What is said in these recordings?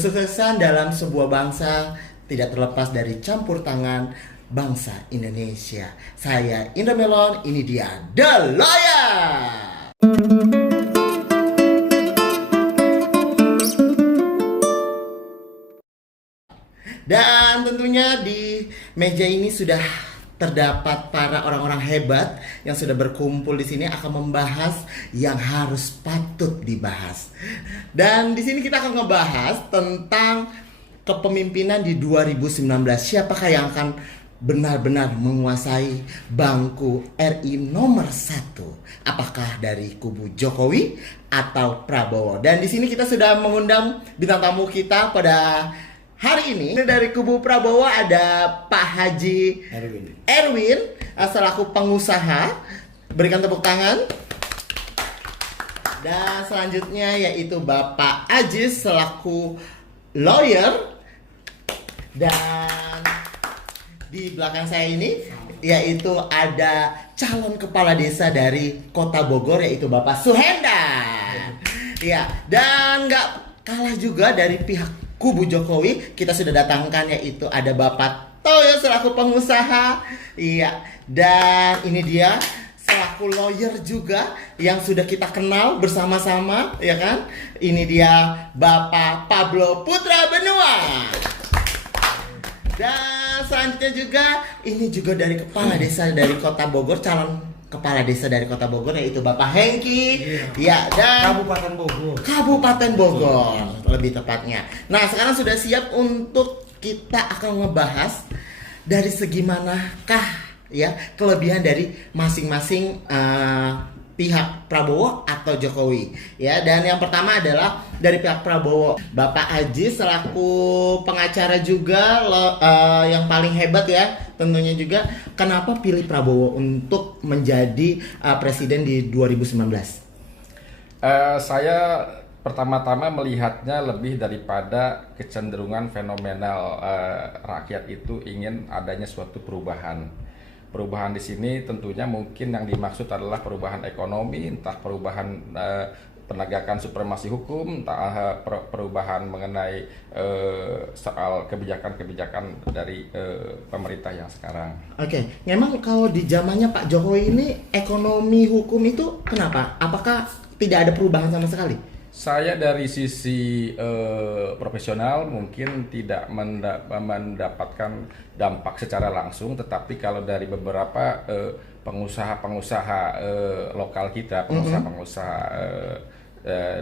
Kesuksesan dalam sebuah bangsa tidak terlepas dari campur tangan bangsa Indonesia. Saya Indra Melon, ini dia The Lawyer. Dan tentunya di meja ini sudah terdapat para orang-orang hebat yang sudah berkumpul di sini akan membahas yang harus patut dibahas. Dan di sini kita akan ngebahas tentang kepemimpinan di 2019. Siapakah yang akan benar-benar menguasai bangku RI nomor 1? Apakah dari kubu Jokowi atau Prabowo? Dan di sini kita sudah mengundang bintang tamu kita pada hari ini. Dari kubu Prabowo ada Pak Haji Erwin selaku pengusaha. Berikan tepuk tangan. Dan selanjutnya yaitu Bapak Ajis selaku lawyer. Dan di belakang saya ini yaitu ada calon kepala desa dari Kota Bogor yaitu Bapak Suhendar. Ya, dan nggak kalah juga dari pihak kubu Jokowi, kita sudah datangkan yaitu ada Bapak Toyo selaku pengusaha. Iya, dan ini dia selaku lawyer juga yang sudah kita kenal bersama-sama, ya kan? Ini dia Bapak Pablo Putra Benua. Dan selanjutnya juga ini juga dari kepala desa dari Kota Bogor, calon kepala desa dari Kota Bogor yaitu Bapak Hengki. Ya, dan Kabupaten Bogor lebih tepatnya. Nah, sekarang sudah siap untuk kita akan ngebahas dari segi manakah ya kelebihan dari masing-masing pihak Prabowo atau Jokowi ya. Dan yang pertama adalah dari pihak Prabowo, Bapak Aji selaku pengacara juga yang paling hebat ya tentunya juga. Kenapa pilih Prabowo untuk menjadi presiden di 2019? Saya pertama-tama melihatnya lebih daripada kecenderungan fenomenal rakyat itu ingin adanya suatu perubahan. Perubahan di sini tentunya mungkin yang dimaksud adalah perubahan ekonomi, entah perubahan penegakan supremasi hukum, entah perubahan mengenai soal kebijakan-kebijakan dari pemerintah yang sekarang. Oke, memang kalau di zamannya Pak Jokowi ini ekonomi hukum itu kenapa? Apakah tidak ada perubahan sama sekali? Saya dari sisi profesional mungkin tidak mendapatkan dampak secara langsung, tetapi kalau dari beberapa pengusaha-pengusaha lokal kita, pengusaha-pengusaha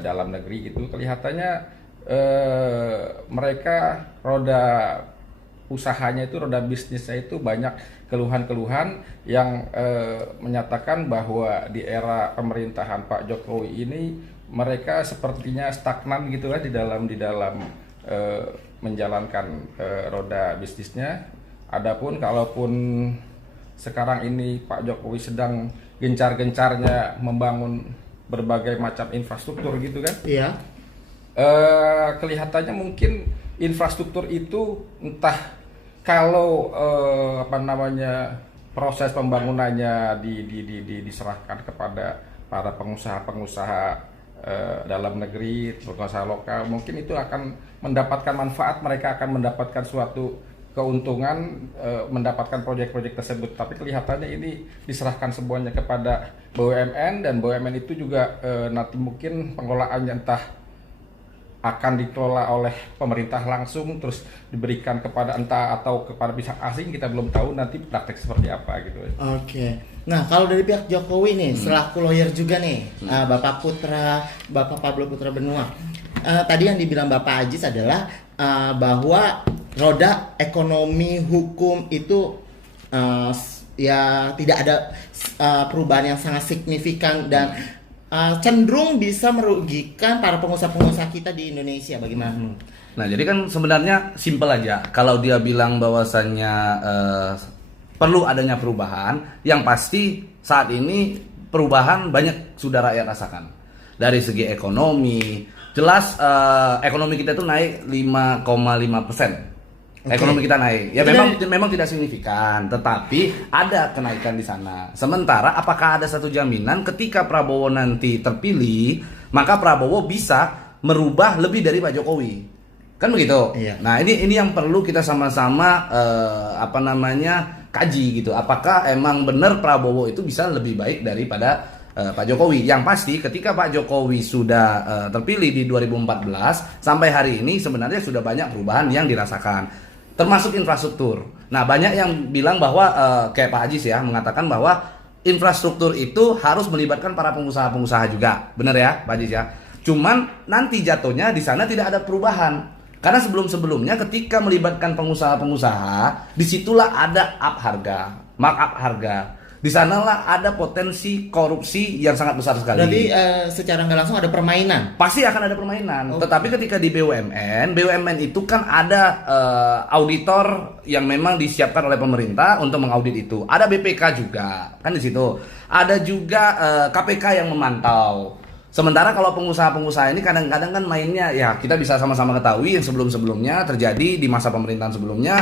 dalam negeri itu kelihatannya mereka roda usahanya itu, roda bisnisnya itu banyak keluhan-keluhan yang menyatakan bahwa di era pemerintahan Pak Jokowi ini mereka sepertinya stagnan gitu kan di dalam menjalankan roda bisnisnya. Adapun kalaupun sekarang ini Pak Jokowi sedang gencar-gencarnya membangun berbagai macam infrastruktur gitu kan. Iya. Kelihatannya mungkin infrastruktur itu entah kalau proses pembangunannya diserahkan kepada para pengusaha-pengusaha dalam negeri, pengusaha lokal, mungkin itu akan mendapatkan manfaat, mereka akan mendapatkan suatu keuntungan, mendapatkan proyek-proyek tersebut. Tapi kelihatannya ini diserahkan semuanya kepada BUMN, dan BUMN itu juga nanti mungkin pengelolaannya entah akan dikelola oleh pemerintah langsung terus diberikan kepada entah atau kepada pihak asing, kita belum tahu nanti praktek seperti apa gitu. Oke. Nah, kalau dari pihak Jokowi nih selaku lawyer juga nih, Bapak Pablo Putra Benua. Tadi yang dibilang Bapak Ajis adalah bahwa roda ekonomi hukum itu ya tidak ada perubahan yang sangat signifikan dan cenderung bisa merugikan para pengusaha-pengusaha kita di Indonesia. Bagaimana? Nah, jadi kan sebenarnya simpel aja. Kalau dia bilang bahwasannya perlu adanya perubahan, yang pasti saat ini perubahan banyak sudah rakyat rasakan. Dari segi ekonomi, jelas ekonomi kita itu naik 5,5%. Ekonomi kita naik. Ya memang tidak signifikan, tetapi ada kenaikan di sana. Sementara apakah ada satu jaminan ketika Prabowo nanti terpilih, maka Prabowo bisa merubah lebih dari Pak Jokowi? Kan begitu. Iya. Nah, ini yang perlu kita sama-sama kaji gitu. Apakah emang benar Prabowo itu bisa lebih baik daripada Pak Jokowi? Yang pasti ketika Pak Jokowi sudah terpilih di 2014 sampai hari ini sebenarnya sudah banyak perubahan yang dirasakan, termasuk infrastruktur. Nah, banyak yang bilang bahwa kayak Pak Ajis ya mengatakan bahwa infrastruktur itu harus melibatkan para pengusaha-pengusaha juga. Benar ya, Pak Ajis ya? Cuman nanti jatuhnya di sana tidak ada perubahan. Karena sebelum-sebelumnya ketika melibatkan pengusaha-pengusaha, disitulah ada markup harga. Di sanalah ada potensi korupsi yang sangat besar sekali. Berarti secara nggak langsung ada permainan. Pasti akan ada permainan. Oke. Tetapi ketika di BUMN itu kan ada auditor yang memang disiapkan oleh pemerintah untuk mengaudit itu. Ada BPK juga, kan di situ. Ada juga KPK yang memantau. Sementara kalau pengusaha-pengusaha ini kadang-kadang kan mainnya, ya kita bisa sama-sama ketahui yang sebelum-sebelumnya terjadi di masa pemerintahan sebelumnya,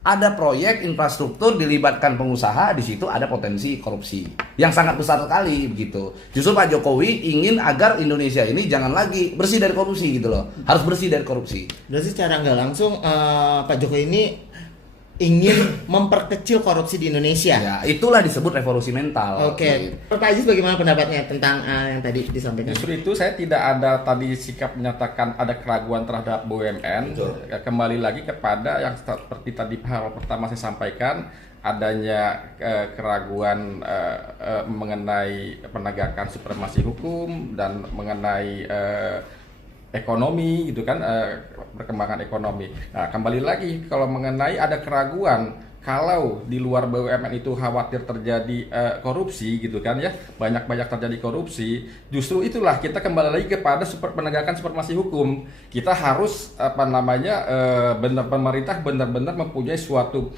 ada proyek infrastruktur dilibatkan pengusaha, di situ ada potensi korupsi yang sangat besar sekali begitu. Justru Pak Jokowi ingin agar Indonesia ini jangan lagi bersih dari korupsi gitu loh, harus bersih dari korupsi. Berarti secara nggak langsung Pak Jokowi ini ingin memperkecil korupsi di Indonesia. Ya, itulah disebut revolusi mental. Oke. Pak Ajis bagaimana pendapatnya tentang yang tadi disampaikan? Justru itu saya tidak ada tadi sikap menyatakan ada keraguan terhadap BUMN. Betul. Ya, kembali lagi kepada yang seperti tadi hal pertama saya sampaikan, adanya keraguan mengenai penegakan supremasi hukum dan mengenai ekonomi gitu kan, perkembangan ekonomi. Nah, kembali lagi kalau mengenai ada keraguan kalau di luar BUMN itu khawatir terjadi korupsi gitu kan ya, banyak terjadi korupsi. Justru itulah kita kembali lagi kepada penegakan supremasi hukum. Kita harus pemerintah benar-benar mempunyai suatu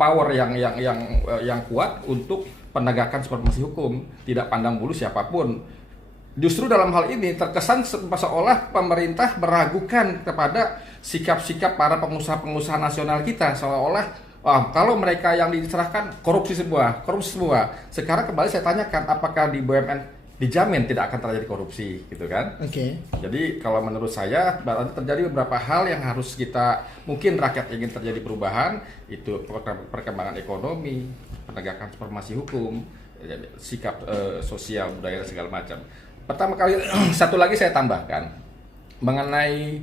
power yang kuat untuk penegakan supremasi hukum, tidak pandang bulu siapapun. Justru dalam hal ini terkesan seolah pemerintah meragukan kepada sikap-sikap para pengusaha-pengusaha nasional kita, seolah-olah kalau mereka yang diserahkan korupsi semua. Sekarang kembali saya tanyakan, apakah di BUMN dijamin tidak akan terjadi korupsi, gitu kan? Oke. Jadi kalau menurut saya berarti terjadi beberapa hal yang harus kita, mungkin rakyat ingin terjadi perubahan, itu perkembangan ekonomi, penegakan supremasi hukum, sikap sosial, budaya dan segala macam. Pertama kali, satu lagi saya tambahkan mengenai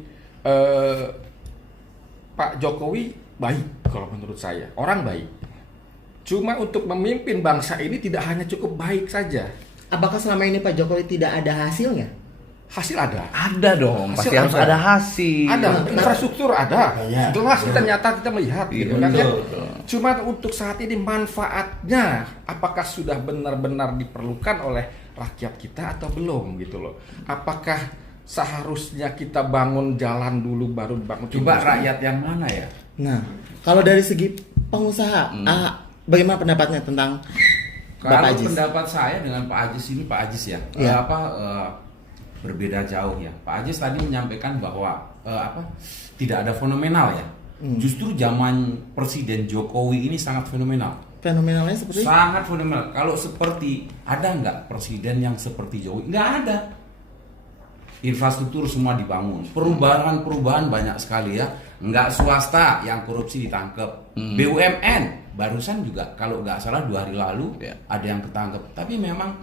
Pak Jokowi baik kalau menurut saya, orang baik. Cuma untuk memimpin bangsa ini tidak hanya cukup baik saja. Apakah selama ini Pak Jokowi tidak ada hasilnya? Hasil ada. Ada dong, pasti Hasil harus ada hasil. Ada, infrastruktur ada. Ya. Jelas kita kita melihat gitu kan ya. Betul. Cuma untuk saat ini manfaatnya apakah sudah benar-benar diperlukan oleh rakyat kita atau belum gitu loh. Apakah seharusnya kita bangun jalan dulu baru bangun Coba rakyat yang mana ya? Nah, kalau dari segi pengusaha, bagaimana pendapatnya tentang Bapak Kalau Ajis? pendapat saya dengan Pak Ajis ini, Pak Ajis ya, Iya. berbeda jauh ya. Pak Ajis tadi menyampaikan bahwa tidak ada fenomenal ya. Justru zaman Presiden Jokowi ini sangat fenomenal. Fenomenalnya seperti? Sangat fenomenal. Kalau seperti, ada nggak presiden yang seperti Jokowi? Nggak ada. Infrastruktur semua dibangun. Perubahan banyak sekali ya. Nggak swasta yang korupsi ditangkap. BUMN barusan juga kalau nggak salah 2 hari lalu ada yang ketangkep. Tapi memang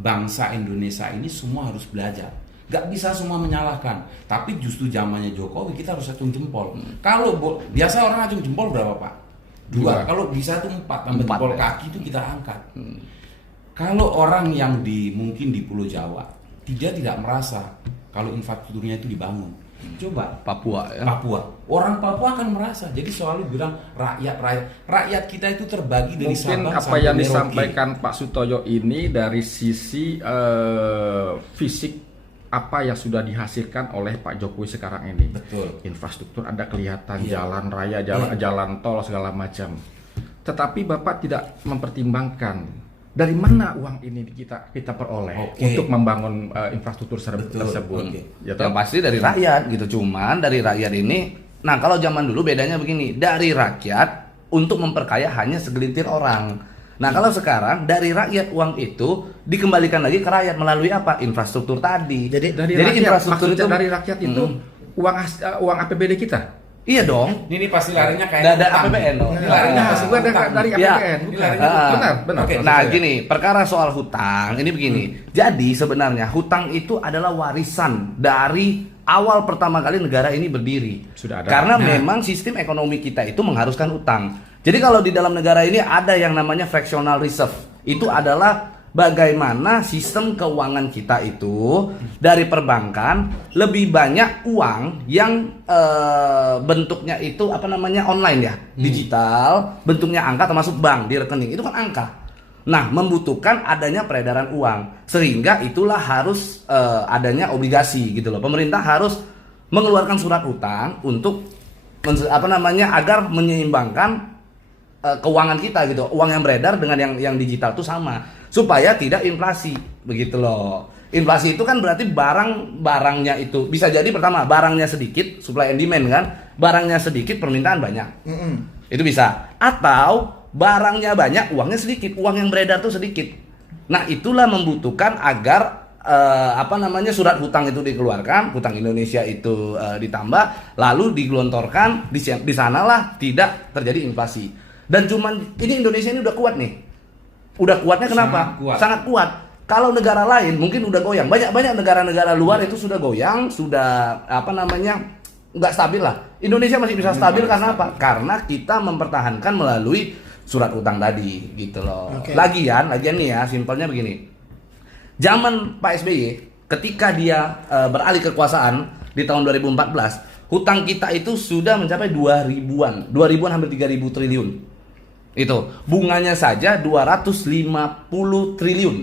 bangsa Indonesia ini semua harus belajar. Nggak bisa semua menyalahkan. Tapi justru zamannya Jokowi kita harus acung jempol. Kalau biasa orang acung jempol berapa Pak? 2. Kalau bisa tuh 4 tambah jempol kaki itu kita angkat. Kalau orang yang mungkin di Pulau Jawa, dia tidak merasa kalau infrastrukturnya itu dibangun. Coba Papua ya. Papua. Orang Papua akan merasa. Jadi selalu bilang rakyat kita itu terbagi dari mungkin Sabang apa sampai yang Merauke. disampaikan Pak Sutoyo ini dari sisi fisik apa yang sudah dihasilkan oleh Pak Jokowi sekarang ini. Betul. Infrastruktur ada kelihatan, Iya. jalan raya, Iya. jalan tol segala macam. Tetapi Bapak tidak mempertimbangkan dari mana uang ini kita peroleh Oke. untuk membangun infrastruktur Betul. tersebut. Oke. Ya toh? Yang pasti dari rakyat gitu. Cuman dari rakyat ini, nah kalau zaman dulu bedanya begini, dari rakyat untuk memperkaya hanya segelintir orang. Nah kalau sekarang dari rakyat uang itu dikembalikan lagi ke rakyat melalui apa? Infrastruktur tadi. Jadi dari Jadi rakyat, infrastruktur maksudnya itu- dari rakyat itu uang APBD kita. Iya dong. Ini pasti larinya kayak Ada utang. APBN dong. Ini larinya Nah, pasti bukan utang. dari Iya. APBN, bukan. Ah. Benar. Oke, maksud nah saya. gini, perkara soal hutang ini begini. Jadi sebenarnya hutang itu adalah warisan dari awal pertama kali negara ini berdiri. Sudah ada. Karena Nah. memang sistem ekonomi kita itu mengharuskan utang. Jadi kalau di dalam negara ini ada yang namanya fractional reserve. Itu adalah bagaimana sistem keuangan kita itu dari perbankan lebih banyak uang yang bentuknya itu apa namanya online ya, digital, bentuknya angka termasuk bank di rekening itu kan angka. Nah, membutuhkan adanya peredaran uang sehingga itulah harus adanya obligasi gitu loh. Pemerintah harus mengeluarkan surat utang untuk apa namanya agar menyeimbangkan keuangan kita gitu, uang yang beredar dengan yang digital itu sama supaya tidak inflasi begitu loh. Inflasi itu kan berarti barangnya itu bisa jadi pertama barangnya sedikit, supply and demand kan, barangnya sedikit permintaan banyak, itu bisa, atau barangnya banyak uangnya sedikit, uang yang beredar tuh sedikit. Nah itulah membutuhkan agar apa namanya surat hutang itu dikeluarkan, hutang Indonesia itu ditambah, lalu digelontorkan di sanalah tidak terjadi inflasi. Dan cuman ini Indonesia ini udah kuat nih. Udah kuatnya kenapa? Sangat kuat. Kalau negara lain mungkin udah goyang. Banyak negara-negara luar itu sudah goyang, sudah apa namanya nggak stabil lah. Indonesia masih bisa stabil karena apa? Karena kita mempertahankan melalui surat utang tadi, gitu loh. Okay. Lagian nih ya, simpelnya begini. Zaman Pak SBY, ketika dia beralih kekuasaan di tahun 2014, hutang kita itu sudah mencapai 2000-an hampir 3000 triliun. Itu bunganya saja 250 triliun.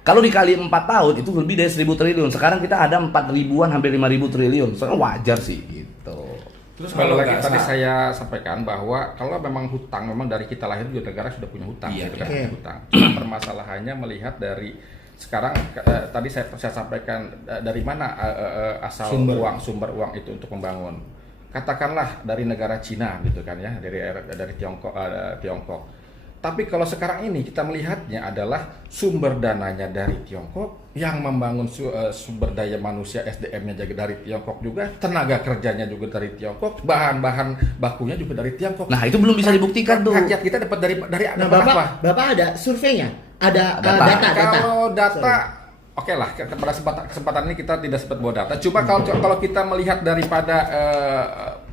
Kalau dikali 4 tahun itu lebih dari 1000 triliun. Sekarang kita ada 4000-an hampir 5000 triliun. Sekarang wajar sih gitu. Terus Kalau kalau lagi nggak tadi saya sampaikan bahwa kalau memang hutang memang dari kita lahir juga negara sudah punya hutang, Iya, gitu kan, iya. hutang. Cuma permasalahannya melihat dari sekarang tadi saya sampaikan dari mana asal sumber uang itu untuk membangun. Katakanlah dari negara Cina gitu kan ya, dari Tiongkok. Tapi kalau sekarang ini kita melihatnya adalah sumber dananya dari Tiongkok, yang membangun sumber daya manusia SDM-nya juga dari Tiongkok juga, tenaga kerjanya juga dari Tiongkok, bahan-bahan bakunya juga dari Tiongkok. Nah, itu belum bisa dibuktikan tuh. Rakyat kita dapat dari Nah, apa? Bapak ada surveinya, ada Data. data. Kalau data, Sorry. oke lah, pada kesempatan ini kita tidak sempat bawa data. Cuma kalau kita melihat daripada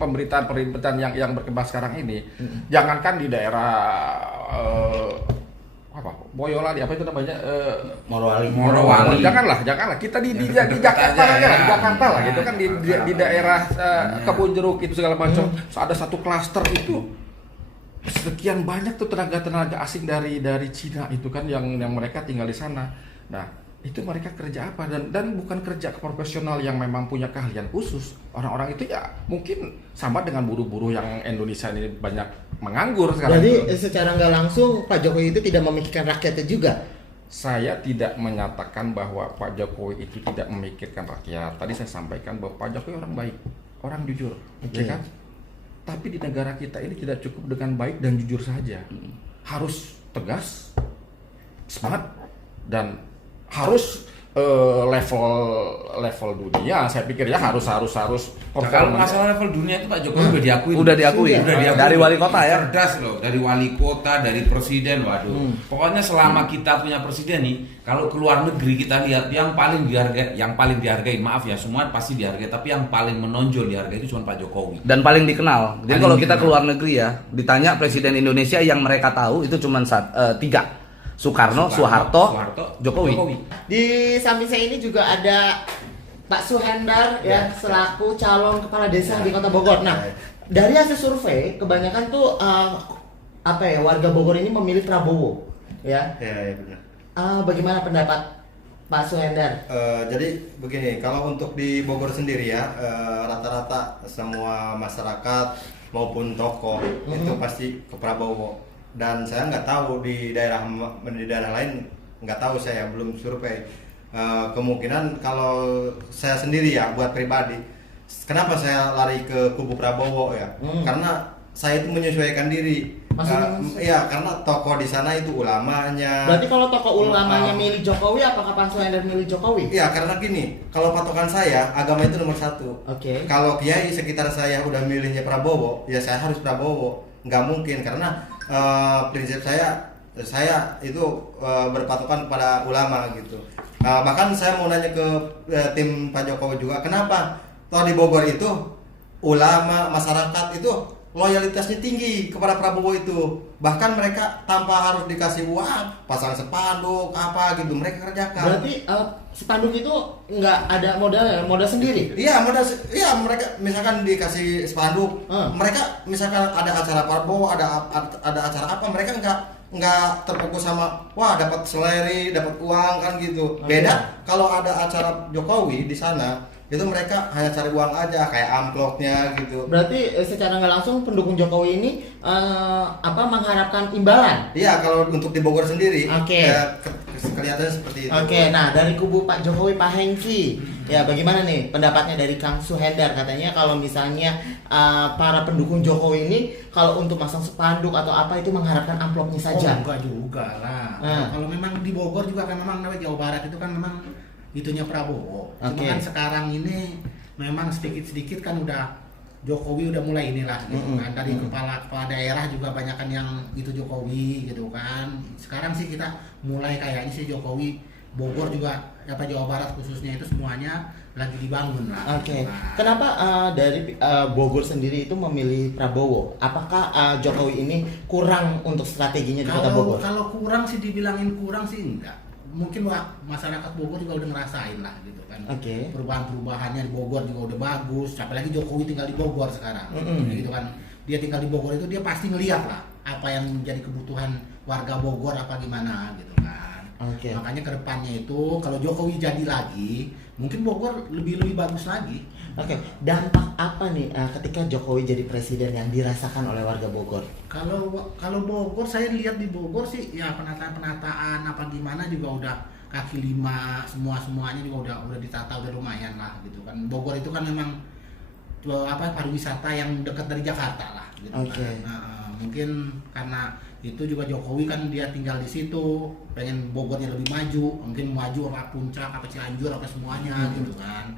pemberitaan yang berkembang sekarang ini, jangankan di daerah Boyolali, apa itu namanya, Morowali. janganlah kita di Jakarta aja, aja lah, ya. di Jakarta lah gitu kan, di daerah Kebun Jeruk itu segala macam, ada satu klaster itu sekian banyak tuh tenaga asing dari Cina itu kan yang mereka tinggal di sana. Nah, itu mereka kerja apa, dan bukan kerja profesional yang memang punya keahlian khusus. Orang-orang itu ya mungkin sama dengan buruh-buruh yang Indonesia ini banyak menganggur sekarang. Jadi secara nggak langsung Pak Jokowi itu tidak memikirkan rakyatnya juga. Saya tidak menyatakan bahwa Pak Jokowi itu tidak memikirkan rakyat. Tadi saya sampaikan bahwa Pak Jokowi orang baik, orang jujur, ya kan? Tapi di negara kita ini tidak cukup dengan baik dan jujur saja. Harus tegas, smart, dan harus level dunia. Saya pikir ya harus Kalau performance. masalah level dunia itu Pak Jokowi udah diakui. Udah diakui. Dari wali kota ya. Cerdas loh, dari wali kota, dari presiden, waduh. Pokoknya selama kita punya presiden nih, kalau keluar negeri kita lihat yang paling dihargai, maaf ya, semua pasti dihargai, tapi yang paling menonjol dihargai itu cuma Pak Jokowi. Dan paling dikenal. Jadi Paling kalau kita dikenal. keluar negeri ya, ditanya presiden Indonesia yang mereka tahu itu cuma 3. Soekarno, Soeharto, Jokowi. Di samping saya ini juga ada Pak Suhendar ya, selaku calon kepala desa di Kota Bogor. Nah, dari hasil survei kebanyakan tuh warga Bogor ini memilih Prabowo ya. Ya benar. Bagaimana pendapat Pak Suhendar? Jadi begini, kalau untuk di Bogor sendiri ya, rata-rata semua masyarakat maupun tokoh itu pasti ke Prabowo. Dan saya nggak tahu di daerah lain, nggak tahu, saya belum survei. Kemungkinan kalau saya sendiri ya, buat pribadi, kenapa saya lari ke kubu Prabowo ya? Karena saya itu menyesuaikan diri. Maksudnya? Iya, karena tokoh di sana itu ulamanya. Berarti kalau tokoh ulamanya milih Jokowi, apakah Pansu Ender milih Jokowi? Iya, karena gini, kalau patokan saya agama itu nomor satu. Oke. Kalau kiai sekitar saya udah milihnya Prabowo, ya saya harus Prabowo. Nggak mungkin karena prinsip saya itu berpatokan pada ulama gitu. Bahkan saya mau nanya ke tim Pak Jokowi juga, kenapa toh di Bogor itu ulama masyarakat itu loyalitasnya tinggi kepada Prabowo itu, bahkan mereka tanpa harus dikasih uang pasang spanduk apa gitu mereka kerjakan. Berarti spanduk itu nggak ada modal sendiri? Iya, mereka misalkan dikasih spanduk, mereka misalkan ada acara Prabowo, ada acara apa, mereka nggak terfokus sama wah dapat seleri, dapat uang kan gitu. Beda kalau ada acara Jokowi di sana, itu mereka hanya cari uang aja kayak amplopnya gitu. Berarti secara nggak langsung pendukung Jokowi ini mengharapkan imbalan? Iya, kalau untuk di Bogor sendiri, Oke. Kelihatannya seperti itu. Oke, nah dari kubu Pak Jokowi, Pak Hengki, ya bagaimana nih pendapatnya dari Kang Suhendar? Katanya kalau misalnya para pendukung Jokowi ini kalau untuk masang spanduk atau apa itu mengharapkan amplopnya saja. Oh, enggak juga lah. Ah. Kalau memang di Bogor juga kan memang namanya Jawa Barat itu kan memang itunya Prabowo. Cuma Oke. kan sekarang ini memang sedikit-sedikit kan udah Jokowi udah mulai inilah gitu kan. Dari kepala daerah juga banyak kan yang itu Jokowi gitu kan. Sekarang sih kita mulai kayaknya sih Jokowi Bogor juga apa Jawa Barat khususnya itu semuanya lagi dibangun lah. Oke, gitu kan. kenapa dari Bogor sendiri itu memilih Prabowo? Apakah Jokowi ini kurang untuk strateginya di kota Bogor? Kalau kurang sih dibilangin kurang sih enggak. Mungkin masyarakat Bogor juga udah ngerasain lah gitu kan. Oke. Perubahan-perubahannya di Bogor juga udah bagus. Apalagi Jokowi tinggal di Bogor sekarang. Gitu kan. Dia tinggal di Bogor itu dia pasti ngeliat lah apa yang menjadi kebutuhan warga Bogor apa gimana gitu kan. Oke. Makanya kedepannya itu kalau Jokowi jadi lagi, mungkin Bogor lebih bagus lagi. Oke, dampak apa nih ketika Jokowi jadi presiden yang dirasakan oleh warga Bogor? Kalau Bogor saya lihat di Bogor sih ya penataan apa gimana juga udah kaki lima semuanya juga udah ditata udah lumayan lah gitu kan. Bogor itu kan memang pariwisata yang dekat dari Jakarta lah gitu Oke. kan. Nah, mungkin karena itu juga Jokowi kan dia tinggal di situ, pengen Bogornya lebih maju, mungkin maju apa Puncak apa Cianjur apa semuanya gitu kan.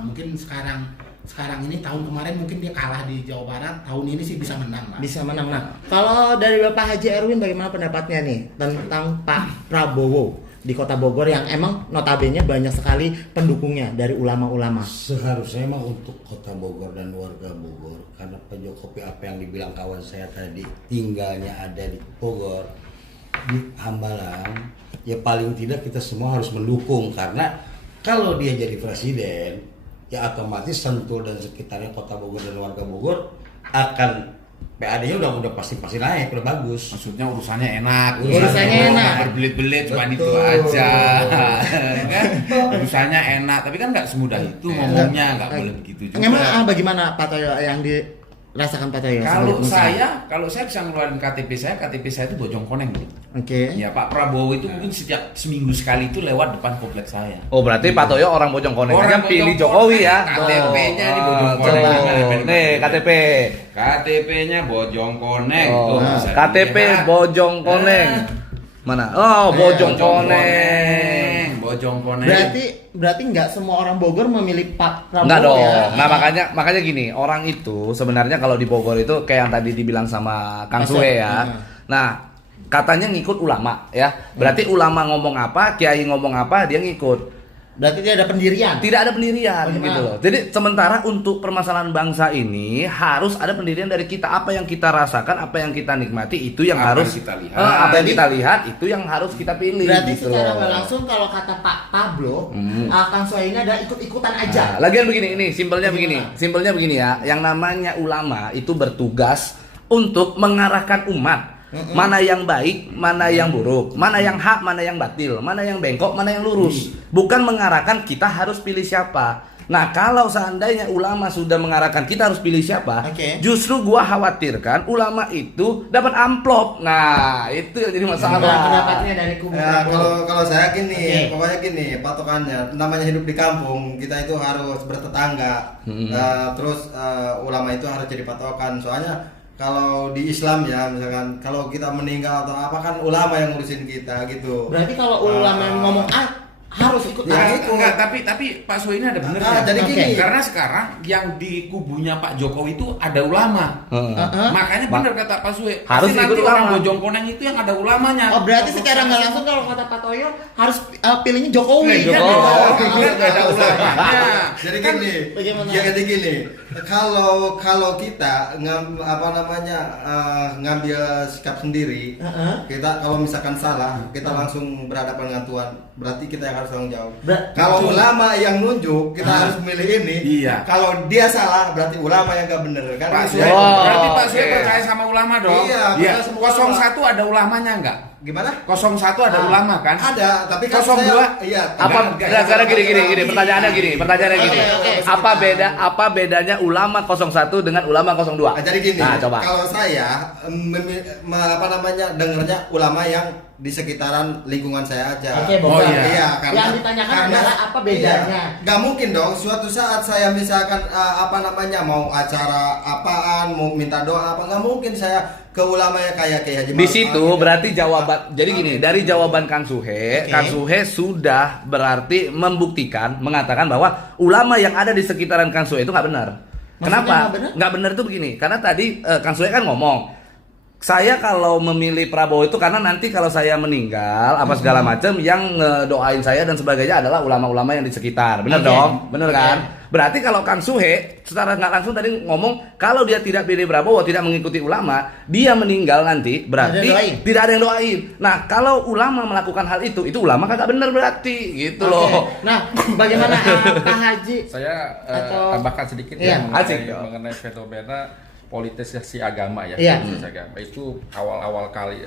Mungkin sekarang ini tahun kemarin mungkin dia kalah di Jawa Barat, tahun ini sih bisa menang lah. Bisa menang. Nah, kalau dari Bapak Haji Erwin bagaimana pendapatnya nih tentang Pak Prabowo di kota Bogor yang emang notabene banyak sekali pendukungnya dari ulama-ulama? Seharusnya emang untuk kota Bogor dan warga Bogor, karena Pak Jokowi apa yang dibilang kawan saya tadi, tinggalnya ada di Bogor, di Hambalang, ya paling tidak kita semua harus mendukung, karena kalau dia jadi presiden, ya otomatis Sentul dan sekitarnya kota Bogor dan warga Bogor akan PAD-nya udah pasti naik, udah bagus. Maksudnya urusannya enak, Urusannya enak. berbelit-belit cuma itu Betul. aja, kan? Urusannya enak, tapi kan nggak semudah itu ngomongnya, nggak boleh begitu juga. Emang bagaimana Pak Toyo yang dirasakan Pak Toyo? Kalau sebagai pengusaha? kalau saya bisa ngeluarin KTP saya itu Bojongkoneng. Oke. Ya Pak Prabowo itu mungkin setiap seminggu sekali itu lewat depan kompleks saya. Oh berarti Pak Toyo orang Bojongkoneng Orang aja pilih Bojongkoneng, Jokowi ya. KTP-nya di Oh, Bojongkoneng. tuh. Nih KTP. KTP-nya Bojongkoneng. Oh, Tuh, bisa KTP dilihat. Bojongkoneng. Mana? Oh Bojongkoneng. Bojongkoneng. Berarti nggak semua orang Bogor memilih Pak Prabowo Enggak dong. ya? Nah makanya gini, orang itu sebenarnya kalau di Bogor itu kayak yang tadi dibilang sama Kang Asep. Sue ya. Nah katanya ngikut ulama ya. Berarti ulama ngomong apa, kiai ngomong apa, dia ngikut. Berarti dia ada pendirian. Tidak ada pendirian Bagaimana? gitu loh. Jadi sementara untuk permasalahan bangsa ini harus ada pendirian dari kita, apa yang kita rasakan, apa yang kita nikmati itu yang Apa harus yang kita lihat. apa yang kita lihat itu yang harus kita pilih. Berarti gitu secara loh. nggak langsung kalau kata Pak Pablo, Kang Soe ini ada ikut-ikutan aja. Nah, lagian begini, ini simpelnya Bagaimana? begini ya. Yang namanya ulama itu bertugas untuk mengarahkan umat. Mana yang baik, mana yang buruk, mana yang hak, mana yang batil, mana yang bengkok, mana yang lurus. Bukan mengarahkan kita harus pilih siapa. Nah, kalau seandainya ulama sudah mengarahkan kita harus pilih siapa, Oke. justru gua khawatirkan ulama itu dapat amplop. Nah, itu yang jadi masalah. Gimana pendapatnya dari kubu Ya, Prabowo? kalau saya gini, Oke. pokoknya gini, patokannya namanya hidup di kampung, kita itu harus bertetangga. Terus ulama itu harus jadi patokan. Soalnya kalau di Islam ya misalkan kalau kita meninggal atau apa kan ulama yang ngurusin kita gitu. Berarti kalau ulama yang ngomong harus ikut Ya, Enggak, tapi Pak Sue ini ada benernya. jadi Oke. gini. Karena sekarang yang di kubunya Pak Jokowi itu ada ulama. Makanya benar kata Pak Sue. Harus pasti ikut nanti orang ulama. Bojongkoneng itu yang ada ulamanya. Oh berarti secara nggak langsung kalau kata Pak Toyo harus pilihnya Jokowi kan? Jokowi. Kan nggak ada ulamanya. Jadi Kan gini, bagaimana? jadi gini. Kalau kita ngambil sikap sendiri, kita kalau misalkan salah, kita langsung berhadapan dengan Tuhan. Berarti kita yang harus tanggung jawab. Kalau ulama yang nunjuk, kita harus memilih ini. Iya. Kalau dia salah, berarti ulama yang nggak bener kan? Pak Sue, Wow. berarti Pak Sue Oke. percaya sama ulama dong? Iya, Iya. percaya sama ulama. 01 ada ulamanya enggak? Gimana? 01 ada ulama kan? Ada, tapi kan 02? iya. Apa sekarang gini, pertanyaannya gini. Oke. Apa bedanya ulama 01 dengan ulama 02? Nah, jadi gini, Nah, coba. kalau saya dengarnya ulama yang di sekitaran lingkungan saya aja. Oke, Oh, Bogor. iya. Yang ditanyakan adalah apa bedanya? Gak mungkin dong. Suatu saat saya misalkan mau acara apaan, mau minta doa apa, nggak mungkin saya ke ulama ya kayak Haji Di Ma'ruf situ Amin. berarti jawaban. Jadi gini, dari jawaban Kang Suhe, Oke. Kang Suhe sudah berarti mengatakan bahwa ulama yang ada di sekitaran Kang Suhe itu nggak benar. Maksudnya Kenapa? nggak benar? Nggak benar itu begini, karena tadi Kang Suhe kan ngomong, saya kalau memilih Prabowo itu karena nanti kalau saya meninggal apa segala macam yang doain saya dan sebagainya adalah ulama-ulama yang di sekitar. Benar Oke. dong? Benar Oke. kan? Berarti kalau Kang Suhe secara nggak langsung tadi ngomong kalau dia tidak pilih Prabowo, tidak mengikuti ulama, dia meninggal nanti berarti Tidak ada yang doain. tidak ada yang doain. Nah, kalau ulama melakukan hal itu ulama kagak benar berarti gitu Oke. loh. Nah, bagaimana Pak Haji? Saya Atau- tambahkan sedikit Iya, ya asik. mengenai fenomena politisasi agama ya. Iya. Politisasi agama itu awal-awal kali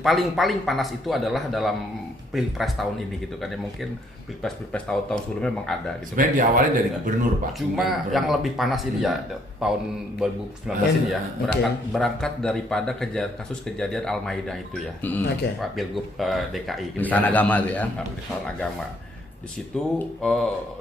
paling panas itu adalah dalam pilpres tahun ini gitu kan ya, mungkin pilpres tahun-tahun sebelumnya memang ada gitu. Sebenarnya diawali dari gubernur Pak. Cuma Gubernur. yang lebih panas ini ya tahun 2019 ini ya, Oke. berangkat daripada kasus kejadian Al-Maidah itu ya. Oke. Pak Pilgub DKI gitu Penistaan ya. agama itu ya. Penistaan agama. Di situ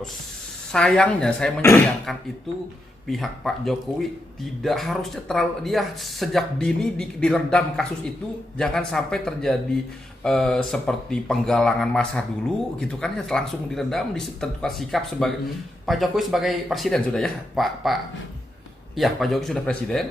sayangnya saya menyayangkan itu pihak Pak Jokowi tidak harusnya dia sejak dini diredam kasus itu, jangan sampai terjadi seperti penggalangan massa dulu gitu kan ya, langsung diredam, ditentukan sikap sebagai Pak Jokowi sebagai presiden sudah ya, Pak Jokowi sudah presiden,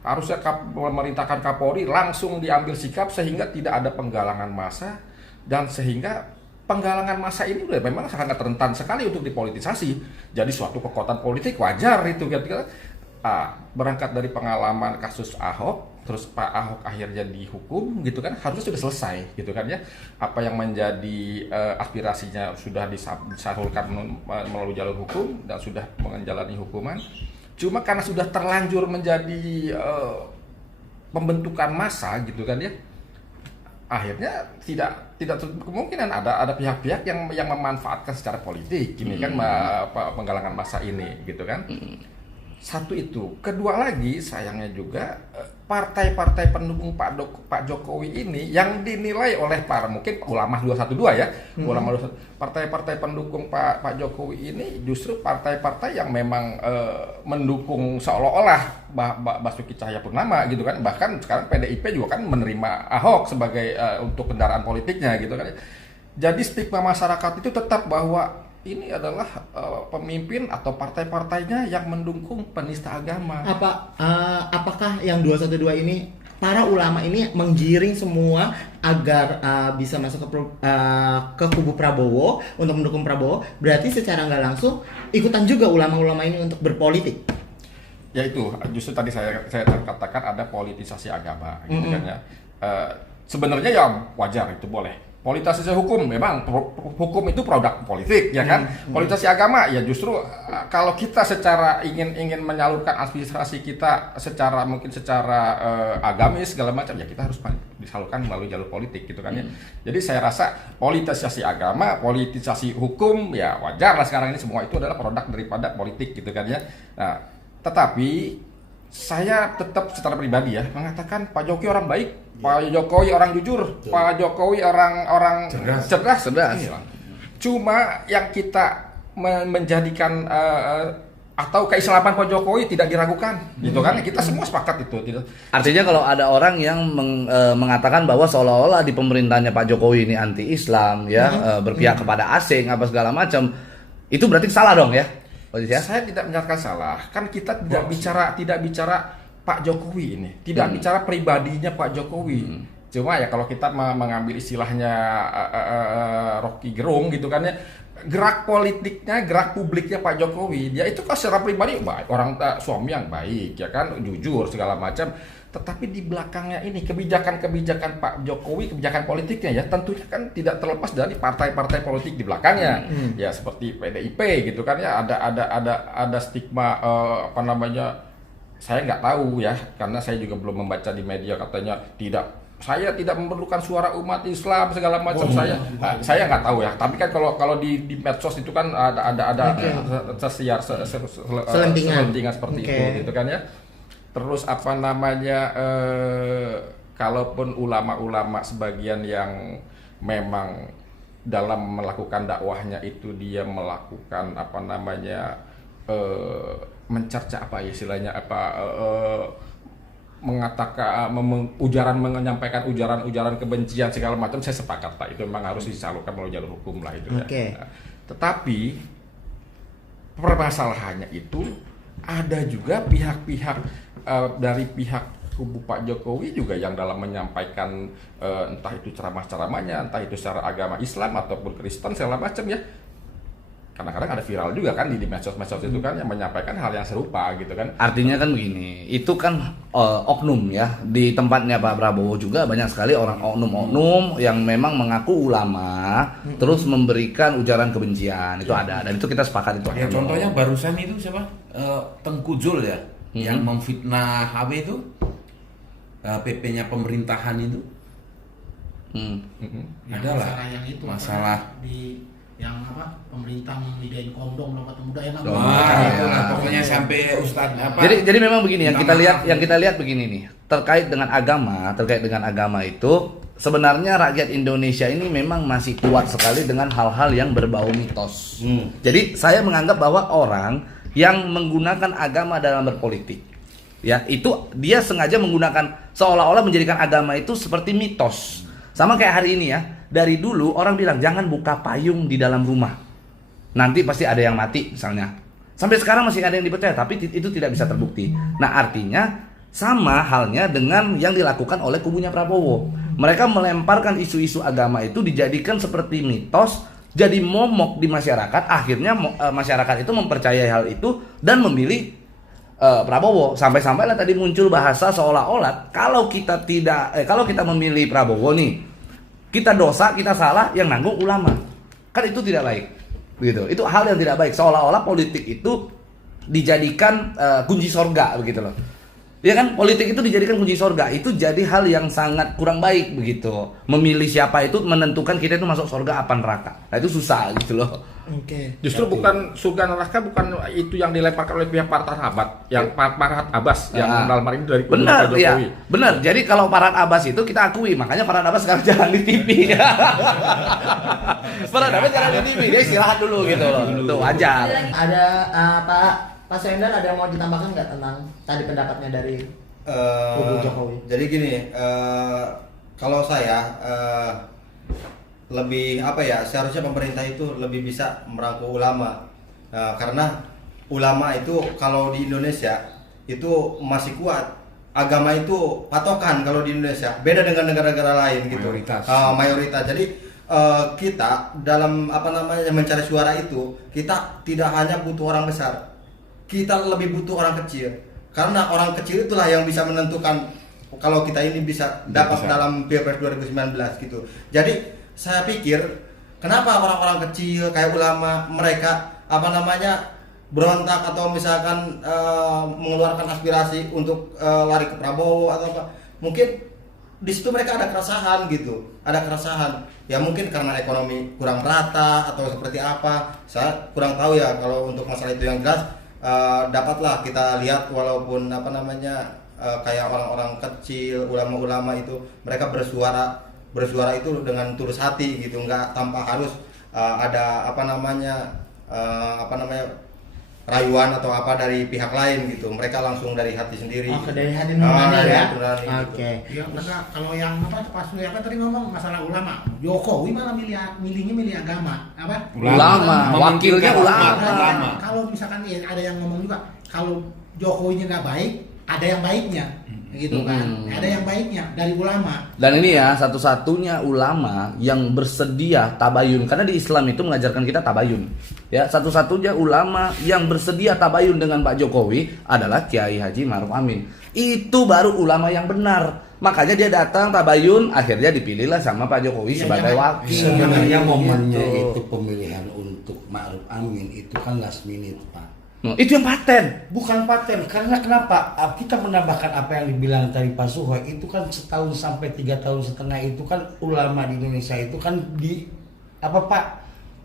harusnya memerintahkan Kapolri langsung diambil sikap sehingga tidak ada penggalangan massa, dan sehingga penggalangan massa ini udah memang sangat rentan sekali untuk dipolitisasi. Jadi suatu kekuatan politik wajar itu gitu. Berangkat dari pengalaman kasus Ahok, terus Pak Ahok akhirnya dihukum gitu kan, harusnya sudah selesai gitu kan ya. Apa yang menjadi aspirasinya sudah disalurkan melalui jalur hukum dan sudah menjalani hukuman. Cuma karena sudah terlanjur menjadi pembentukan massa gitu kan ya, akhirnya tidak kemungkinan ada pihak-pihak yang memanfaatkan secara politik ini kan penggalangan massa ini gitu kan. Satu itu, kedua lagi sayangnya juga partai-partai pendukung Pak Jokowi ini yang dinilai oleh para mungkin ulama 212 ya, ulama 212, partai-partai pendukung Pak Jokowi ini justru partai-partai yang memang mendukung seolah-olah Basuki Cahayapurnama gitu kan, bahkan sekarang PDIP juga kan menerima Ahok sebagai untuk kendaraan politiknya gitu kan. Jadi stigma masyarakat itu tetap bahwa ini adalah pemimpin atau partai-partainya yang mendukung penista agama. Apakah yang 212 ini para ulama ini menggiring semua agar bisa masuk ke kubu Prabowo untuk mendukung Prabowo? Berarti secara nggak langsung ikutan juga ulama-ulama ini untuk berpolitik. Ya itu justru tadi saya katakan ada politisasi agama gitu kan ya. Sebenarnya ya wajar itu boleh. Politisasi hukum memang hukum itu produk politik ya kan. Politisasi agama ya justru kalau kita secara ingin menyalurkan aspirasi kita secara agamis segala macam ya kita harus disalurkan melalui jalur politik gitu kan ya. Jadi saya rasa politisasi agama, politisasi hukum ya wajar lah sekarang ini, semua itu adalah produk daripada politik gitu kan ya. Nah, tetapi saya tetap secara pribadi ya mengatakan Pak Jokowi orang baik, Pak Jokowi orang jujur, Pak Jokowi orang cerdas. Cerdas. Iya. Cuma yang kita menjadikan atau keislaman Pak Jokowi tidak diragukan, gitu kan? Kita semua sepakat itu. Tidak. Artinya kalau ada orang yang mengatakan bahwa seolah-olah di pemerintahnya Pak Jokowi ini anti-Islam, ya, berpihak kepada asing apa segala macam, itu berarti salah dong ya, ya? Saya tidak menyatakan salah, kan kita tidak bicara Pak Jokowi ini, tidak bicara pribadinya Pak Jokowi. Cuma ya kalau kita mengambil istilahnya Rocky Gerung gitu kan ya, gerak politiknya, gerak publiknya Pak Jokowi, dia itu kan secara pribadi baik, orang suami yang baik ya kan, jujur segala macam. Tetapi di belakangnya ini kebijakan-kebijakan Pak Jokowi, kebijakan politiknya ya tentunya kan tidak terlepas dari partai-partai politik di belakangnya. Ya seperti PDIP gitu kan ya, ada stigma apa namanya, saya nggak tahu ya, karena saya juga belum membaca di media katanya saya tidak memerlukan suara umat Islam segala macam. Saya nggak tahu ya, tapi kan kalau di medsos itu kan ada tersiar selentingan seperti itu gitu kan ya. Terus apa namanya, kalaupun ulama-ulama sebagian yang memang dalam melakukan dakwahnya itu dia melakukan apa namanya, mencerca apa ya istilahnya, mengatakan menyampaikan ujaran kebencian segala macam, saya sepakat Pak, itu memang harus disalurkan melalui jalur hukum lah itu ya. Nah, tetapi permasalahannya itu ada juga pihak-pihak dari pihak kubu Pak Jokowi juga yang dalam menyampaikan entah itu ceramah-ceramahnya, entah itu secara agama Islam ataupun Kristen segala macam ya. Kadang-kadang ada viral juga kan di medsos-medsos itu kan yang menyampaikan hal yang serupa gitu kan. Artinya kan begini, itu kan oknum ya. Di tempatnya Pak Prabowo juga banyak sekali orang oknum-oknum yang memang mengaku ulama, terus memberikan ujaran kebencian. Itu ada, dan itu kita sepakat itu. Ya contohnya barusan itu siapa? Tengku Zul ya, yang memfitnah HW itu, PP-nya pemerintahan itu. Adalah Adalah yang itu masalah di yang apa, pemerintah menyediain kondom buat muda yang pokoknya sampai Ustadz apa. Jadi memang begini yang kita lihat begini nih, terkait dengan agama itu sebenarnya rakyat Indonesia ini memang masih kuat sekali dengan hal-hal yang berbau mitos. Jadi saya menganggap bahwa orang yang menggunakan agama dalam berpolitik, ya itu dia sengaja menggunakan seolah-olah menjadikan agama itu seperti mitos. Sama kayak hari ini ya, dari dulu orang bilang jangan buka payung di dalam rumah, nanti pasti ada yang mati misalnya. Sampai sekarang masih ada yang dipercaya, tapi itu tidak bisa terbukti. Nah artinya sama halnya dengan yang dilakukan oleh kubunya Prabowo. Mereka melemparkan isu-isu agama itu dijadikan seperti mitos, jadi momok di masyarakat. Akhirnya masyarakat itu mempercayai hal itu dan memilih Prabowo. Sampai-sampailah tadi muncul bahasa seolah-olah kalau kita memilih Prabowo nih, kita dosa, kita salah, yang nanggung ulama. Kan itu tidak baik. Begitu. Itu hal yang tidak baik. Seolah-olah politik itu dijadikan kunci sorga begitu loh. Ya kan, politik itu dijadikan kunci sorga. Itu jadi hal yang sangat kurang baik begitu. Memilih siapa itu menentukan kita itu masuk sorga apa neraka. Nah itu susah gitu loh. Justru bukan surga neraka, bukan itu yang dilemparkan oleh pihak Farhad Abbas yang dalam hal ini dari kubu Pak Jokowi. Ya, benar. Jadi kalau Farhad Abbas itu kita akui, makanya Farhad Abbas sekarang jalan di TV. Farhad Abbas jalan di TV, dia istirahat dulu gitu loh. Itu wajar. Ada Pak Sender, ada yang mau ditambahkan nggak tentang tadi pendapatnya dari kubu Jokowi? Jadi gini, kalau saya lebih apa ya, seharusnya pemerintah itu lebih bisa merangkul ulama, karena ulama itu kalau di Indonesia itu masih kuat. Agama itu patokan kalau di Indonesia, beda dengan negara-negara lain gitu. Mayoritas. Jadi kita dalam apa namanya mencari suara itu, kita tidak hanya butuh orang besar, kita lebih butuh orang kecil, karena orang kecil itulah yang bisa menentukan kalau kita ini bisa dapat dalam Pilpres 2019 gitu. Jadi saya pikir kenapa orang-orang kecil kayak ulama mereka apa namanya berontak atau misalkan mengeluarkan aspirasi untuk lari ke Prabowo atau apa, mungkin di situ mereka ada keresahan gitu, ada keresahan ya, mungkin karena ekonomi kurang rata atau seperti apa, saya kurang tahu ya. Kalau untuk masalah itu yang jelas dapatlah kita lihat, walaupun apa namanya kayak orang-orang kecil, ulama-ulama itu mereka bersuara itu dengan tulus hati gitu, nggak tanpa harus ada apa namanya rayuan atau apa dari pihak lain gitu. Mereka langsung dari hati sendiri. Oke, dari hati nurani dari ya. hati nurani gitu. Oke. Ya karena kalau yang apa pas ya kan tadi ngomong masalah ulama, Jokowi malah milihnya milih agama, apa? Ulama, wakilnya ulama. Nah, kalau misalkan ya, ada yang ngomong juga, kalau Jokowinya nggak baik, ada yang baiknya, gitu kan? Ada yang baiknya dari ulama. Dan ini ya satu-satunya ulama yang bersedia tabayun, karena di Islam itu mengajarkan kita tabayun. Ya, satu-satunya ulama yang bersedia tabayun dengan Pak Jokowi adalah Kiai Haji Ma'ruf Amin. Itu baru ulama yang benar. Makanya dia datang tabayun, akhirnya dipilihlah sama Pak Jokowi Ya, sebagai jangan- wakil. Sebenarnya momennya Gitu. itu pemilihan untuk Ma'ruf Amin itu kan last minute, Pak. Nah, itu yang paten. Bukan paten, karena kenapa? Kita menambahkan apa yang dibilang tadi Pak Suhoy, itu kan setahun sampai 3,5 tahun itu kan ulama di Indonesia itu kan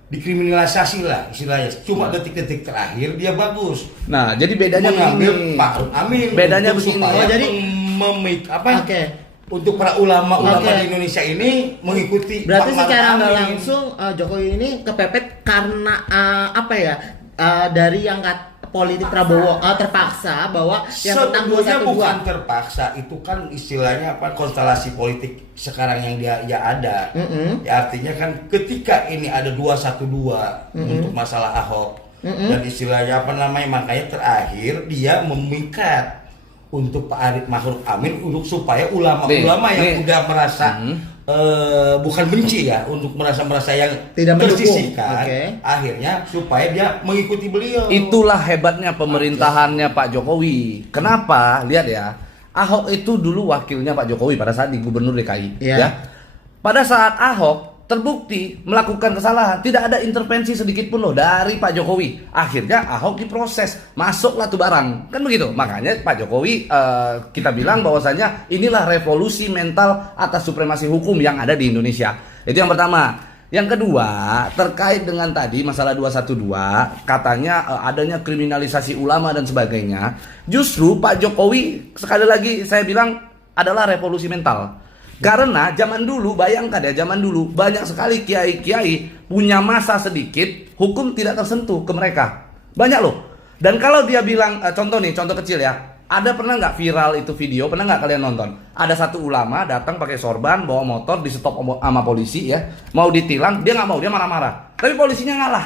dikriminalisasi lah istilahnya. Cuma detik-detik terakhir dia bagus. Nah, jadi bedanya Mengambil begini. Pak Amin. Bedanya untuk begini. supaya Oh, jadi- Oke. Untuk para ulama-ulama Oke. di Indonesia ini mengikuti Berarti Pak Ma'ruf secara nggak Amin. langsung Jokowi ini kepepet karena apa ya? Dari yang politik Prabowo terpaksa bahwa yang tentang Sebetulnya 212. bukan terpaksa, itu kan istilahnya apa, konstelasi politik sekarang yang dia ada. Ya, artinya kan ketika ini ada 212 untuk masalah Ahok dan istilahnya apa namanya, makanya terakhir dia memikat untuk Pak Arief Ma'ruf Amin untuk supaya ulama-ulama yang Nih. udah merasa bukan benci ya, untuk merasa yang Tidak mendukung. tersisihkan, Oke. akhirnya supaya dia mengikuti beliau. Itulah hebatnya pemerintahannya Pak Jokowi. Kenapa? Lihat ya, Ahok itu dulu wakilnya Pak Jokowi pada saat di Gubernur DKI. Iya. Ya. Pada saat Ahok terbukti melakukan kesalahan, tidak ada intervensi sedikit pun loh dari Pak Jokowi. Akhirnya Ahok diproses, masuklah tuh barang, kan begitu. Makanya Pak Jokowi kita bilang bahwasanya inilah revolusi mental atas supremasi hukum yang ada di Indonesia. Itu yang pertama. Yang kedua, terkait dengan tadi masalah 212, katanya adanya kriminalisasi ulama dan sebagainya. Justru Pak Jokowi, sekali lagi saya bilang, adalah revolusi mental. Karena zaman dulu, bayangkan ya, zaman dulu banyak sekali kiai-kiai punya masa sedikit, hukum tidak tersentuh ke mereka. Banyak loh. Dan kalau dia bilang, contoh nih, contoh kecil ya, ada pernah nggak viral itu video, pernah nggak kalian nonton? Ada satu ulama datang pakai sorban, bawa motor, di stop sama polisi ya, mau ditilang, dia nggak mau, dia marah-marah. Tapi polisinya ngalah,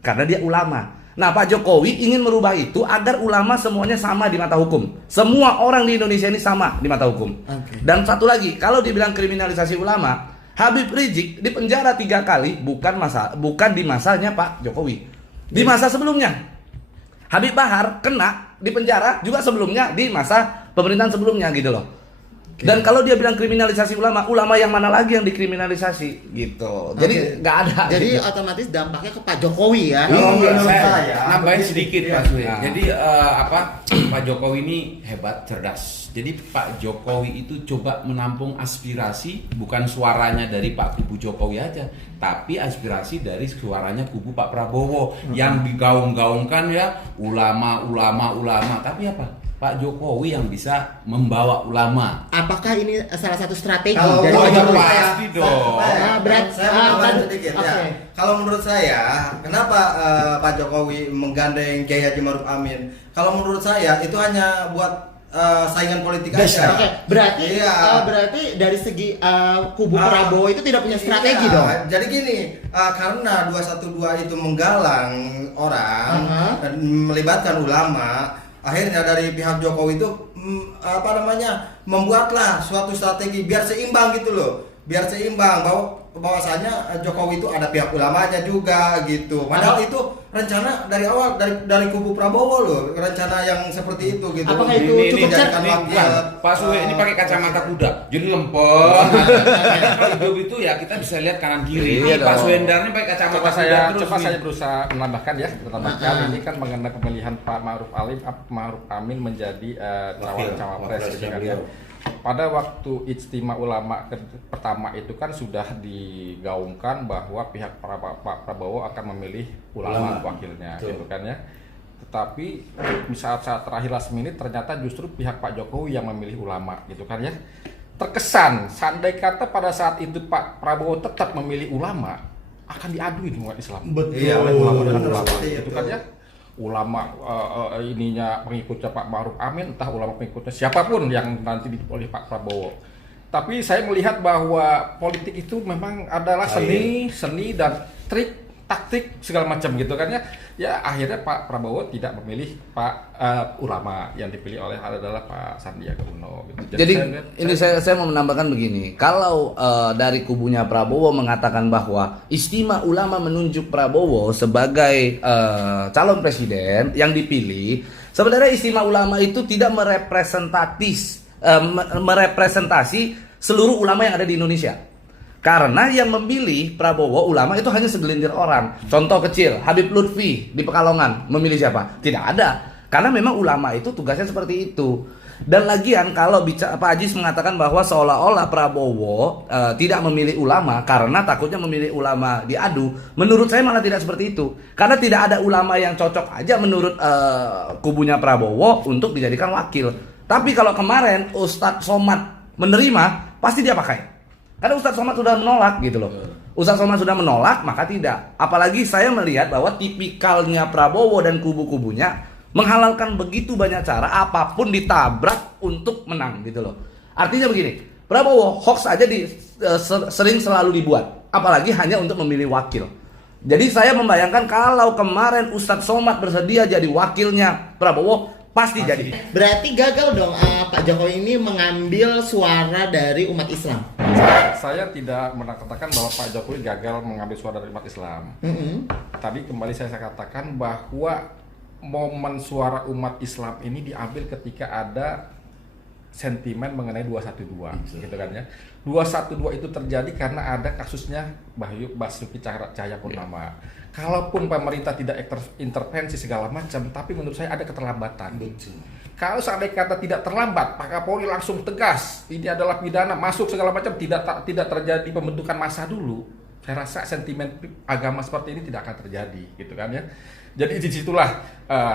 karena dia ulama. Nah, Pak Jokowi ingin merubah itu agar ulama semuanya sama di mata hukum. Semua orang di Indonesia ini sama di mata hukum. Oke. Dan satu lagi, kalau dibilang kriminalisasi ulama, Habib Rizik dipenjara 3 kali bukan di masanya Pak Jokowi. Di masa sebelumnya. Habib Bahar kena dipenjara juga sebelumnya di masa pemerintahan sebelumnya gitu loh. Dan kalau dia bilang kriminalisasi ulama yang mana lagi yang dikriminalisasi gitu. Jadi nggak ada. Jadi gitu. otomatis dampaknya ke Pak Jokowi ya. Kalau menurut menurut saya, saya, nambahin begini. sedikit Iya. Pak Sue. Nah. Jadi Pak Jokowi ini hebat, cerdas. Jadi Pak Jokowi itu coba menampung aspirasi, bukan suaranya dari Pak kubu Jokowi aja, tapi aspirasi dari suaranya kubu Pak Prabowo yang digaung-gaungkan ya ulama. Tapi apa? Pak Jokowi yang bisa membawa ulama. Apakah ini salah satu strategi Kalau dari Pak menurut Jokowi? saya, Pasti dong. saya mau tambahin sedikit ya. Oke. Kalau menurut saya, kenapa Pak Jokowi menggandeng Kiai Haji Ma'ruf Amin? Kalau menurut saya itu hanya buat saingan politik aja. Oke, berarti Iya. berarti dari segi kubu Prabowo itu tidak punya strategi Iya, dong. Jadi gini, karena 212 itu menggalang orang dan melibatkan ulama, akhirnya dari pihak Jokowi itu membuatlah suatu strategi biar seimbang gitu loh, biar seimbang bahwasanya Jokowi itu ada pihak ulamanya juga gitu. Padahal itu rencana dari awal dari kubu Prabowo loh, rencana yang seperti itu gitu. Apakah itu cukup dijadikan ini wakil, bukan. Pak Sue ini pakai kacamata kuda, jadi lempeng. Kalau hidup itu ya kita bisa lihat kanan kiri. Iya Ini Pak dong. Suhendar ini pakai kacamata Coba kuda saya terus coba nih. saya berusaha menambahkan ya, ini kan mengenai pemilihan Pak Ma'ruf Amin menjadi cawapres gitu kan ya. Pada waktu Ijtima Ulama pertama itu kan sudah digaungkan bahwa pihak Pak Prabowo akan memilih ulama wakilnya gitu kan ya. Tetapi di saat-saat terakhir last minute ternyata justru pihak Pak Jokowi yang memilih ulama gitu kan ya. Terkesan seandai kata pada saat itu Pak Prabowo tetap memilih ulama, akan diadui dengan Islam. Betul. Iya, Oleh ulama dengan betul ulama seperti gitu itu. kan ya. ulama ininya pengikutnya Pak Ma'ruf Amin, entah ulama pengikutnya siapapun yang nanti dipilih Pak Prabowo. Tapi saya melihat bahwa politik itu memang adalah seni dan trik, taktik segala macam gitu kan ya. Ya akhirnya Pak Prabowo tidak memilih Pak ulama, yang dipilih oleh adalah Pak Sandiaga Uno gitu. Jadi saya mau menambahkan begini, kalau dari kubunya Prabowo mengatakan bahwa istimewa ulama menunjuk Prabowo sebagai calon presiden yang dipilih, sebenarnya istimewa ulama itu tidak merepresentasi seluruh ulama yang ada di Indonesia. Karena yang memilih Prabowo ulama itu hanya segelintir orang. Contoh kecil, Habib Lutfi di Pekalongan memilih siapa? Tidak ada. Karena memang ulama itu tugasnya seperti itu. Dan lagian kalau Pak Ajis mengatakan bahwa seolah-olah Prabowo tidak memilih ulama karena takutnya memilih ulama diadu, menurut saya malah tidak seperti itu. Karena tidak ada ulama yang cocok aja menurut kubunya Prabowo untuk dijadikan wakil. Tapi kalau kemarin Ustadz Somad menerima, pasti dia pakai. Karena Ustadz Somad sudah menolak gitu loh. Ustadz Somad sudah menolak, maka tidak. Apalagi saya melihat bahwa tipikalnya Prabowo dan kubu-kubunya menghalalkan begitu banyak cara, apapun ditabrak untuk menang gitu loh. Artinya begini, Prabowo hoax aja sering selalu dibuat, apalagi hanya untuk memilih wakil. Jadi saya membayangkan kalau kemarin Ustadz Somad bersedia jadi wakilnya Prabowo, pasti jadi. Berarti gagal dong Pak Jokowi ini mengambil suara dari umat Islam. Saya tidak mengatakan bahwa Pak Jokowi gagal mengambil suara dari umat Islam. Tadi kembali saya katakan bahwa momen suara umat Islam ini diambil ketika ada sentimen mengenai 212 gitu kan ya. 212 itu terjadi karena ada kasusnya Basuki Cahayapurnama. Kalaupun pemerintah tidak intervensi segala macam, tapi menurut saya ada keterlambatan. Kalau seandainya kata tidak terlambat, Pak Kapolri langsung tegas, ini adalah pidana, masuk segala macam, tidak terjadi pembentukan massa dulu. Saya rasa sentimen agama seperti ini tidak akan terjadi, gitu kan ya. Jadi disitulah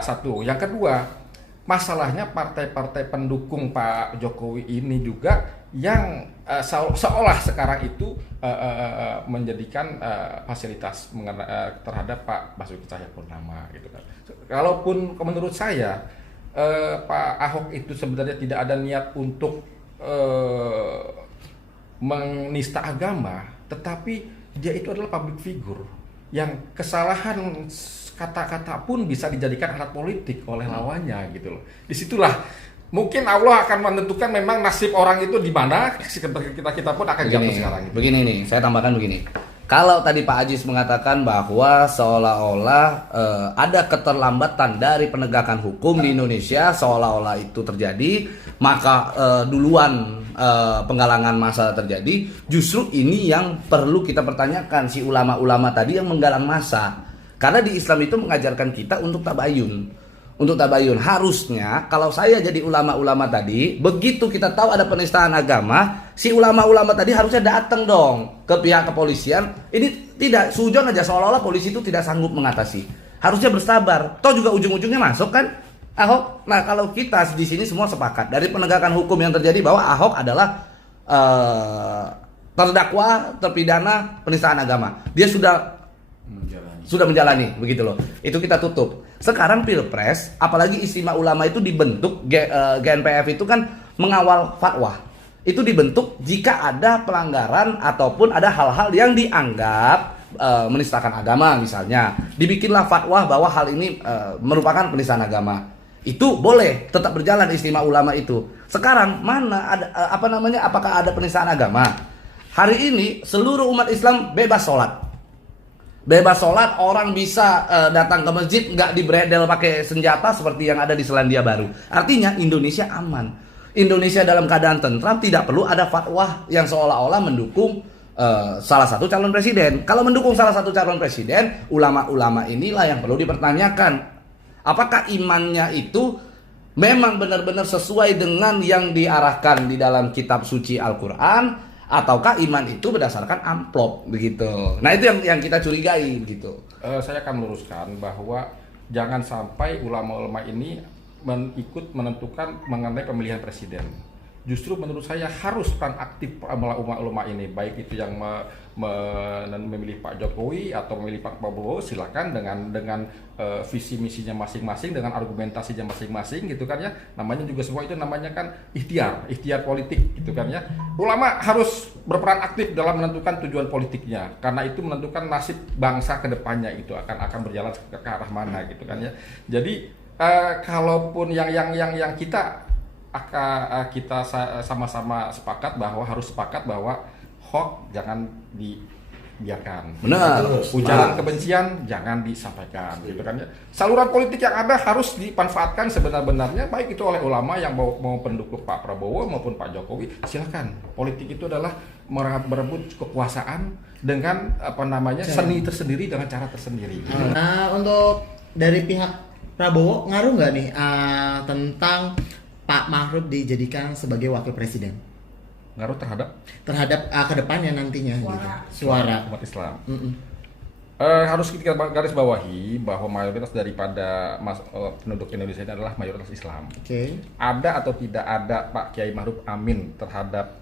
satu. Yang kedua, masalahnya partai-partai pendukung Pak Jokowi ini juga yang seolah sekarang itu menjadikan fasilitas terhadap Pak Basuki Cahayapurnama gitu kan. Kalaupun menurut saya Pak Ahok itu sebenarnya tidak ada niat untuk menista agama, tetapi dia itu adalah public figure yang kesalahan kata-kata pun bisa dijadikan alat politik oleh lawannya gitu loh. Disitulah mungkin Allah akan menentukan memang nasib orang itu di mana, kita pun akan jatuh sekarang. Begini nih, saya tambahkan begini. Kalau tadi Pak Ajis mengatakan bahwa seolah-olah ada keterlambatan dari penegakan hukum di Indonesia, seolah-olah itu terjadi, maka duluan penggalangan massa terjadi. Justru ini yang perlu kita pertanyakan, si ulama-ulama tadi yang menggalang massa. Karena di Islam itu mengajarkan kita untuk tabayun. Untuk tabayun, harusnya kalau saya jadi ulama-ulama tadi, begitu kita tahu ada penistaan agama, si ulama-ulama tadi harusnya datang dong ke pihak kepolisian. Ini tidak sujon aja seolah-olah polisi itu tidak sanggup mengatasi. Harusnya bersabar. Toh juga ujung-ujungnya masuk kan Ahok. Nah, kalau kita di sini semua sepakat dari penegakan hukum yang terjadi bahwa Ahok adalah terdakwa, terpidana penistaan agama. Dia sudah menjalani begitu loh. Itu kita tutup. Sekarang Pilpres, apalagi istimewa ulama itu dibentuk, GNPF itu kan mengawal fatwa. Itu dibentuk jika ada pelanggaran ataupun ada hal-hal yang dianggap menistakan agama misalnya. Dibikinlah fatwa bahwa hal ini merupakan penistaan agama. Itu boleh tetap berjalan istimewa ulama itu. Sekarang mana ada apakah ada penistaan agama? Hari ini seluruh umat Islam bebas sholat. Bebas sholat, orang bisa datang ke masjid nggak dibredel pakai senjata seperti yang ada di Selandia Baru. Artinya Indonesia aman. Indonesia dalam keadaan tentram, tidak perlu ada fatwa yang seolah-olah mendukung salah satu calon presiden. Kalau mendukung salah satu calon presiden, ulama-ulama inilah yang perlu dipertanyakan. Apakah imannya itu memang benar-benar sesuai dengan yang diarahkan di dalam kitab suci Al-Quran, ataukah iman itu berdasarkan amplop begitu. Nah, itu yang kita curigai gitu. Saya akan meluruskan bahwa jangan sampai ulama-ulama ini ikut menentukan mengenai pemilihan presiden. justru menurut saya harus peran aktif ulama-ulama ini, baik itu yang memilih Pak Jokowi atau memilih Pak Prabowo, silakan dengan visi misinya masing-masing, dengan argumentasinya masing-masing gitu kan ya. Namanya juga semua itu namanya kan ikhtiar politik gitu kan ya. Ulama harus berperan aktif dalam menentukan tujuan politiknya, karena itu menentukan nasib bangsa ke depannya itu akan berjalan ke arah mana gitu kan ya. Jadi kalaupun yang kita sama-sama sepakat bahwa hoax jangan dibiarkan. Benar. Ujaran kebencian jangan disampaikan, gitu kan ya. Saluran politik yang ada harus dimanfaatkan sebenar-benarnya, baik itu oleh ulama yang mau pendukung Pak Prabowo maupun Pak Jokowi. Silakan. Politik itu adalah merebut kekuasaan dengan seni tersendiri, dengan cara tersendiri. Nah, untuk dari pihak Prabowo ngaruh nggak nih tentang Pak Mahfud dijadikan sebagai wakil presiden? Ngaruh terhadap kedepannya nantinya suara umat Islam. Mm-mm. Harus kita garis bawahi bahwa mayoritas daripada penduduk Indonesia ini adalah mayoritas Islam. Oke. Ada atau tidak ada Pak Kiai Ma'ruf Amin terhadap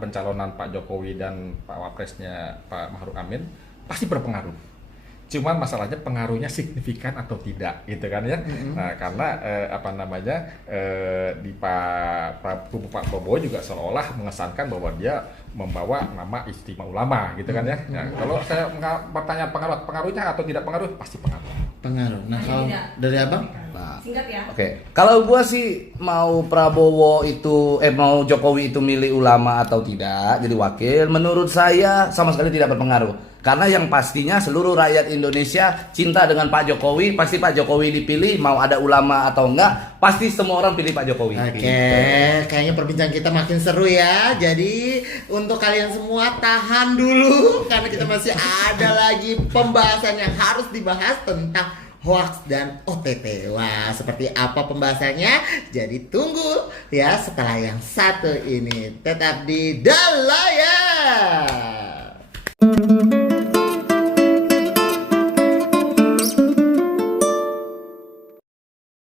pencalonan Pak Jokowi dan Pak Wapresnya Pak Ma'ruf Amin pasti berpengaruh. Cuman masalahnya pengaruhnya signifikan atau tidak, gitu kan ya. Nah, karena di Pak Prabowo juga seolah mengesankan bahwa dia membawa nama istimewa ulama, gitu kan ya. Nah, kalau saya bertanya pengaruhnya atau tidak pengaruh, pasti pengaruh. Nah, kalau dari abang? Singkat ya. Oke. Kalau gua sih mau Jokowi itu milih ulama atau tidak jadi wakil, menurut saya sama sekali tidak berpengaruh. Karena yang pastinya seluruh rakyat Indonesia cinta dengan Pak Jokowi, pasti Pak Jokowi dipilih, mau ada ulama atau enggak, pasti semua orang pilih Pak Jokowi. Oke, kayaknya perbincangan kita makin seru ya. Jadi untuk kalian semua tahan dulu karena kita masih ada lagi pembahasan yang harus dibahas tentang hoax dan OTT. Wah, seperti apa pembahasannya? Jadi tunggu ya setelah yang satu ini. Tetap di The Layar.